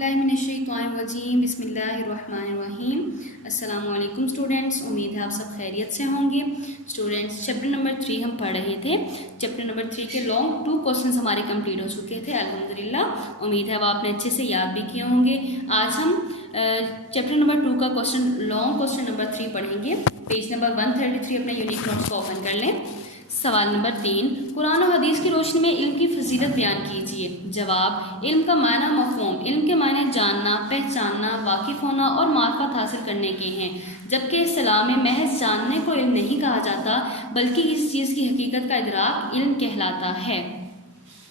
बिल्लाहि मिनश्शैतानिर्रजीम बिस्मिल्लाहिर्रहमानिर्रहीम। अस्सलाम वालेकुम स्टूडेंट्स, उम्मीद है आप सब खैरियत से होंगे। स्टूडेंट्स, चैप्टर नंबर 3 हम पढ़ रहे थे। चैप्टर नंबर 3 के लॉन्ग 2 क्वेश्चंस हमारे कंप्लीट हो चुके थे अल्हम्दुलिल्लाह। उम्मीद है अब आपने अच्छे से याद भी किए होंगे। आज हम चैप्टर नंबर 2 का लॉन्ग क्वेश्चन नंबर 3 पढ़ेंगे। पेज नंबर 133 अपने यूनिक नोट्स को ओपन कर लें। सवाल नंबर 3, कुरान और हदीस की रोशनी में इल्म की फजीलत बयान कीजिए। जवाब, इल्म का माना मफ़हूम, इल्म के माने जानना, पहचानना, वाकिफ़ होना और मार्फत हासिल करने के हैं, जबकि इस्लाम में महज जानने को इल्म नहीं कहा जाता बल्कि इस चीज़ की हकीकत का इदराक इल्म कहलाता है।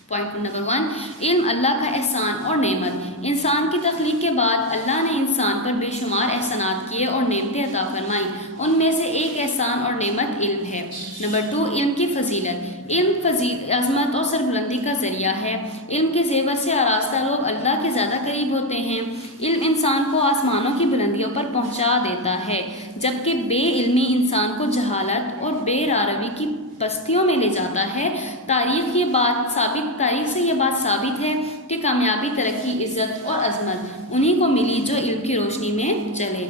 पॉइंट नंबर 1, इल्म अल्लाह का एहसान और नेमत। इंसान की तख्लीक के बाद अल्लाह ने इंसान पर बेशुमार एहसानात किए और नेमतें अता फरमाई। उनमें से एक एहसान और नेमत इल्म है। नंबर 2, इल्म की फजीलत। इल्म अज़मत और सरबुलंदी का ज़रिया है। इल्म के ज़ेवर से आरास्ता लोग अल्लाह के ज़्यादा करीब होते हैं। इल्म इंसान को आसमानों की बुलंदियों पर पहुँचा देता है, जबकि बेइल्मी इंसान को जहालत और बेरारवी की बस्तियों में ले जाता है। तारीख से ये बात साबित है कि कामयाबी, तरक्की, इज़्ज़त और अज़मत उन्हीं को मिली जो इल्म की रोशनी में चले।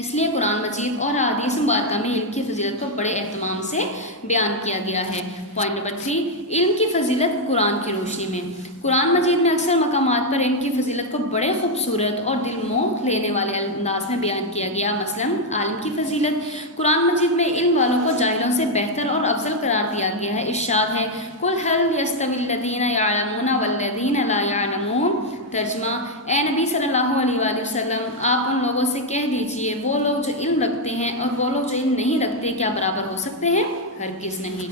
इसलिए कुरान मजीद और हदीस मुबारका में इल्म की फजीलत को बड़े एहतमाम से बयान किया गया है। पॉइंट नंबर 3, इल्म की फजीलत कुरान की रोशनी में। कुरान मजीद में अक्सर मकामात पर इल्म की फजीलत को बड़े खूबसूरत और दिल मोह लेने वाले अंदाज में बयान किया गया। मसलन आलिम की फजीलत। कुरान मजीद में इल्म वालों को जाहिलों से बेहतर और अफजल करार दिया गया है। इरशाद है, कुल हल यस्तविल्लज़ीना यअलमूना वल्लज़ीना ला यअलमून। तर्जमा, ए नबी सल्लल्लाहु अलैहि वसल्लम, आप उन लोगों से कह दीजिए, वो लोग जो इल्म रखते हैं और वो लोग जो इल्म नहीं रखते क्या बराबर हो सकते हैं? हरगिज़ नहीं।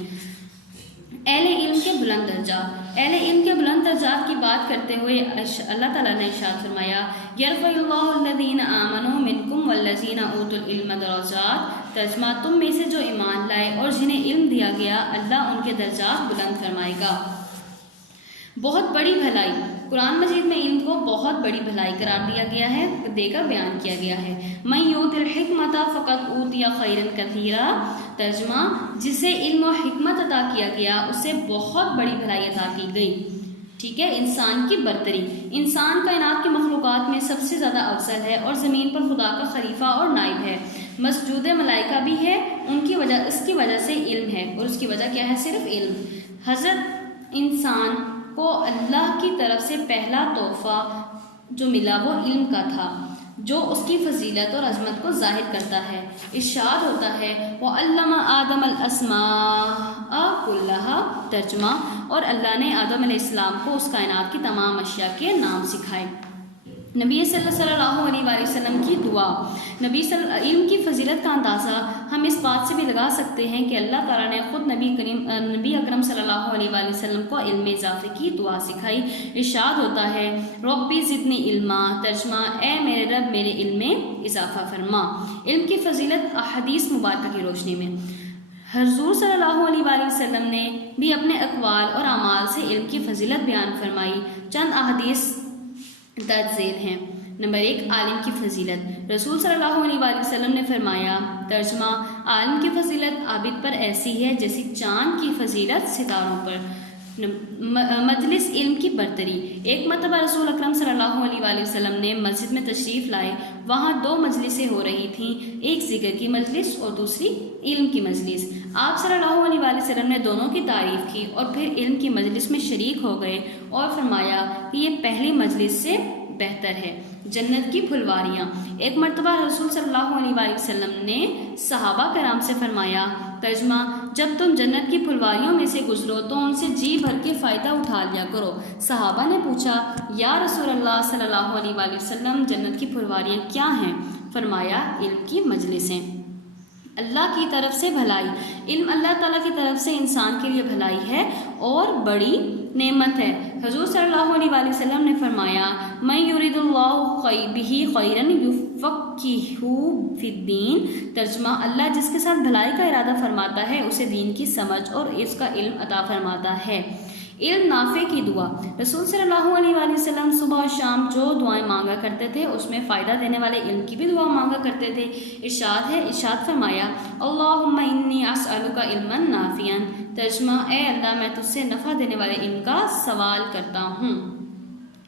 अहले इल्म के बुलंद दर्जा। अहले इल्म के बुलंद दर्जात की बात करते हुए अल्लाह ताला ने इरशाद फरमाया, यरफ़इल्लाहुल्लज़ीना आमनू मिनकुम वल्लज़ीना ऊतुल इल्म दरजात। तर्जमा, तुम में से जो ईमान लाए और जिन्हें इल्म दिया गया, अल्लाह उनके दर्जात बुलंद फरमाएगा। बहुत बड़ी भलाई। कुरान मजीद में इल्म को बहुत बड़ी भलाई करार दिया गया है, देकर बयान किया गया है। मैं यूतिल हिकमता फ़क़द ऊतिया खैरन कसीरा। तर्जमा, जिसे इल्म और हिकमत अता किया गया उसे बहुत बड़ी भलाई अता की गई। ठीक है। इंसान की बरतरी। इंसान कायनात की मखलूक़ात में सबसे ज़्यादा अफजल है और ज़मीन पर खुदा का खलीफा और नाइब है। मसजूद मलाइका भी है। इसकी वजह से इल्म है, और उसकी वजह क्या है? सिर्फ इल्म। हज़रत इंसान को अल्लाह की तरफ से पहला तोहफ़ा जो मिला वो इल्म का था, जो उसकी फजीलत और अज़मत को ज़ाहिर करता है। इरशाद होता है, व अल्लमा आदम अल अस्माअ कुल्लहा। तर्जुमा, और अल्लाह ने आदम अलैहिस्सलाम को उस कायनात की तमाम अशिया के नाम सिखाए। नबी सल्लल्लाहु अलैहि वसल्लम की दुआ। इल्म की फजीलत का अंदाज़ा हम इस बात से भी लगा सकते हैं कि अल्लाह ताला ने ख़ुद नबी अकरम सल्लल्लाहु अलैहि वसल्लम को इल्म इजाफ़े की दुआ सिखाई। इरशाद होता है, रब्बी ज़िदनी इल्मा। तर्जुमा, ए मेरे रब मेरे इल्म में इजाफ़ा फरमा। इल्म की फजीलत अहदीस मुबारक की रोशनी में। हुज़ूर सल्लल्लाहु अलैहि वसल्लम ने भी अपने अक़वाल और अमाल से इल्म की फजीलत बयान फरमाई। चंद अहदीस दर्ज झेल हैं। नंबर 1, आलिम की फजीलत। रसूल सल्लल्लाहु अलैहि वसल्लम ने फरमाया, तर्जुमा, आलिम की फजीलत आबिद पर ऐसी है जैसी चाँद की फजीलत सितारों पर। मजलिस इल्म की बरतरी। एक मरतबा रसूल अकरम सल्लल्लाहु अलैहि वसल्लम ने मस्जिद में तशरीफ़ लाए। वहाँ 2 मजलिसें हो रही थीं, एक ज़िक्र की मजलिस और दूसरी इल्म की मजलिस। आप सल्लल्लाहु अलैहि वसल्लम ने दोनों की तारीफ़ की और फिर इल्म की मजलिस में शरीक हो गए और फरमाया कि ये पहली मजलिस से बेहतर है। जन्नत की फुलवारियाँ। एक मरतबा रसूल सल्लल्लाहु अलैहि वसल्लम ने सहाबा कराम से फरमाया, तर्जुमा, जब तुम जन्नत की फुलवारियों में से गुजरो तो उनसे जी भर के फ़ायदा उठा लिया करो। सहाबा ने पूछा, या रसूलल्लाह सल्लल्लाहु अलैहि वसल्लम, जन्नत की फुलवारियाँ क्या हैं? फरमाया, इल्म की मजलिसें। अल्लाह की तरफ से भलाई। इल्म अल्लाह ताला की तरफ से इंसान के लिए भलाई है और बड़ी नेमत है। हुज़ूर सल्लल्लाहु अलैहि वसल्लम ने फरमाया, मैं युरिदुल्लाहु बिही खैरन युफ़क़्क़िहु फ़िद्दीन। तर्जुमा, अल्लाह जिसके साथ भलाई का इरादा फरमाता है उसे दीन की समझ और इसका इल्म अता फरमाता है। इल्म नाफ़े की दुआ। रसूल सल्लल्लाहु अलैहि वसल्लम सुबह और शाम जो दुआएं मांगा करते थे उसमें फ़ायदा देने वाले इल्म की भी दुआ मांगा करते थे। इरशाद फरमाया, अल्लाहुम्मा इन्नी अस्अलुका इल्मन नाफ़ियन। तर्जुमा, ए अल्लाह मैं तुझसे नफ़ा देने वाले इल्म का सवाल करता हूँ।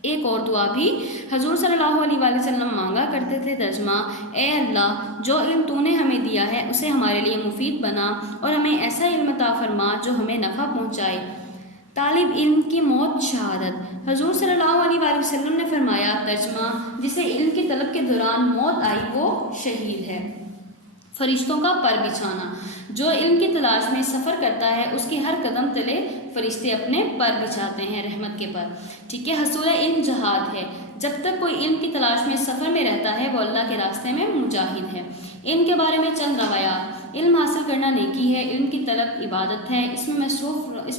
ایک اور دعا بھی حضور صلی اللہ علیہ وآلہ وسلم مانگا کرتے تھے، ترجمہ: اے اللہ، جو علم تو نے ہمیں دیا ہے اسے ہمارے لیے مفید بنا اور ہمیں ایسا علم عطا فرما جو ہمیں نفع پہنچائے۔ طالب علم کی موت شہادت: حضور صلی اللہ علیہ وآلہ وسلم نے فرمایا، ترجمہ: جسے علم کی طلب کے دوران موت آئی وہ شہید ہے۔ فرشتوں کا پر بچھانا: جو علم کی تلاش میں سفر کرتا ہے اس کی ہر قدم تلے فرشتے اپنے پر بچھاتے ہیں رحمت کے پر۔ ٹھیک ہے، حصول علم جہاد ہے۔ جب تک کوئی علم کی تلاش میں سفر میں رہتا ہے وہ اللہ کے راستے میں مجاہد ہے۔ علم کے بارے میں چند روایات: علم حاصل کرنا نیکی ہے، علم کی طلب عبادت ہے، اس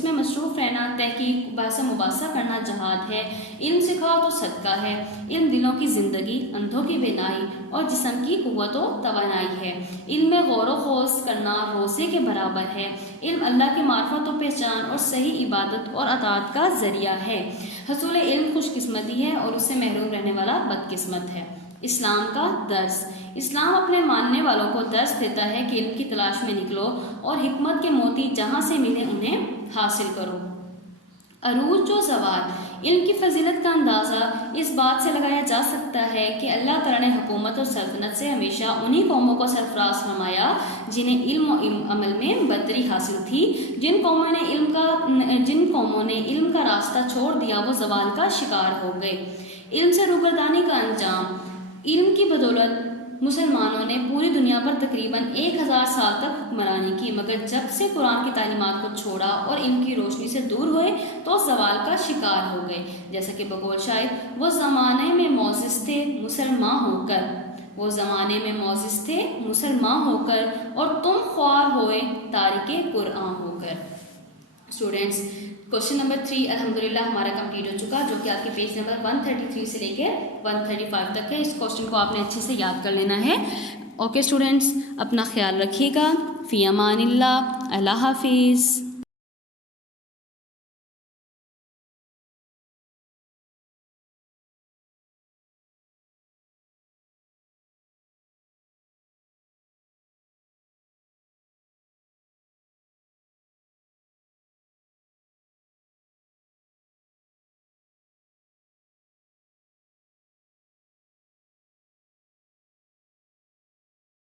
میں مصروف رہنا تحقیق بحث مباحثہ کرنا جہاد ہے، علم سکھاؤ تو صدقہ ہے، علم دلوں کی زندگی، اندھوں کی بینائی اور جسم کی قوت و توانائی ہے، علم میں غور و خوض کرنا روزے کے برابر ہے، علم اللہ کی معرفت و پہچان اور صحیح عبادت اور اطاعت کا ذریعہ ہے، حصول علم خوش قسمتی ہے اور اس سے محروم رہنے والا بدقسمت ہے۔ اسلام کا درس: اسلام اپنے ماننے والوں کو درس دیتا ہے کہ علم کی تلاش میں نکلو اور حکمت کے موتی جہاں سے ملے انہیں حاصل کرو۔ عروج و زوال: علم کی فضیلت کا اندازہ اس بات سے لگایا جا سکتا ہے کہ اللہ تعالیٰ نے حکومت اور سلطنت سے ہمیشہ انہی قوموں کو سرفراز فرمایا جنہیں علم و عمل میں برتری حاصل تھی۔ جن قوموں نے علم کا راستہ چھوڑ دیا وہ زوال کا شکار ہو گئے۔ علم سے روگردانی کا انجام: علم کی بدولت مسلمانوں نے پوری دنیا پر تقریباً 1000 سال تک حکمرانی کی، مگر جب سے قرآن کی تعلیمات کو چھوڑا اور علم کی روشنی سے دور ہوئے تو زوال کا شکار ہو گئے۔ جیسا کہ بقول شاعر: وہ زمانے میں معزز تھے مسلمان ہو کر اور تم خوار ہوئے تارک قرآن ہو کر۔ اسٹوڈینٹس، کوشچن نمبر 3 الحمدللہ ہمارا کمپلیٹ ہو چکا، جو کہ آپ کے پیج نمبر 133 سے لے کے 135 تک ہے۔ اس کوشچن کو آپ نے اچھے سے یاد کر لینا ہے۔ اوکے اسٹوڈینٹس، اپنا خیال رکھیے گا۔ فی امان اللہ، اللہ حافظ۔